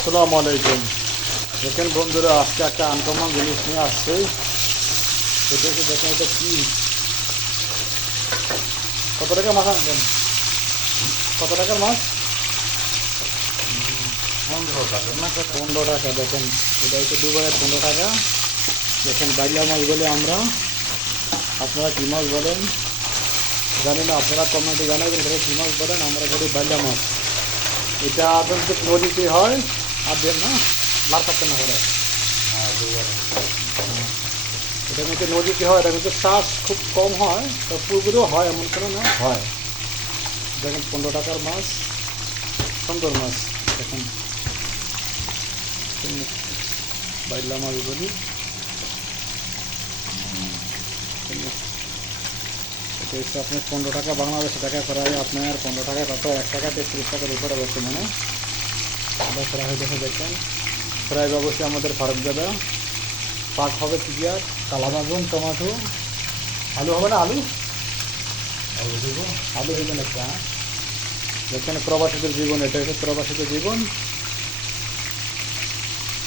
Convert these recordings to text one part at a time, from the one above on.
আসসালামু আলাইকুম। দেখেন বন্ধুরা, আজকে একটা আনকমন জিনিস নিয়ে আসছে। সেটা হচ্ছে, দেখেন এটা কি, কত টাকা মাছ আনছেন? কত টাকার মাছ? 15 টাকা না কাকা? 15 টাকা। দেখেন, এটা হচ্ছে দুবারের 15 টাকা। দেখেন, বাইলা মাছ বলে আমরা, আপনারা কী মাছ বলেন জানি না, আপনারা কমেন্টে জানাবেন এটা কী মাছ বলেন। আমরা বলি বাইলা মাছ। এটা আপনাদের নদীতে হয়। আর দেন না, লাল পাচ্ছেন না করে। হ্যাঁ, দুবারে। এটা কিন্তু নদীতে হয়, এটা কিন্তু চাষ খুব কম হয়, তো পুকুরেও হয়, এমন কোনো না, হয়। দেখেন 15 টাকার মাছ, সুন্দর মাছ। দেখেন, বাইলা মাছ বলি। এটা হচ্ছে আপনার 15 টাকা, বাংলাদেশে টাকা প্রায় আপনার 15 টাকা, কত 1 টাকা 33 টাকার উপরে বর্তমানে এটা প্রায় হয়ে গেছে। দেখেন, প্রায় অবশ্যই আমাদের ফারুক দাদা। পাক হবে কি আর কালা বাগুন, টমাটো, আলু হবে না, আলু আলু দিব? আলু দেবেন একটা, হ্যাঁ। দেখেন, প্রবাসীদের জীবন, এটা হচ্ছে প্রবাসীদের জীবন।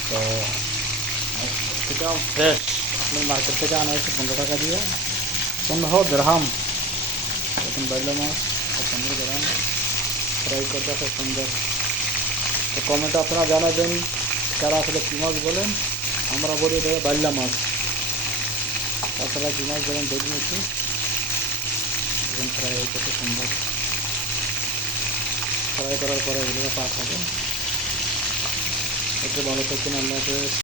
তো এটা ফ্রেশ, আপনার মার্কেট থেকে আনা হচ্ছে 15 টাকা দিয়ে, 15 দিরহাম। এখন বাইলা মাছ 15 দিরহাম ফ্রাই করতে খুব সুন্দর। তো কমেন্টে আপনারা জানাবেন কারা আসলে কী মাছ বলেন। আমরা বলি এটা বাইলা মাছ, আপনারা কী মাছ বলেন দেখুন একটু। এখন ফ্রাই হয়ে খুব সুন্দর, ফ্রাই করার পরে এগুলো পাক হবে। একটু ভালো থাকবেন, আল্লাহ হাফেজ।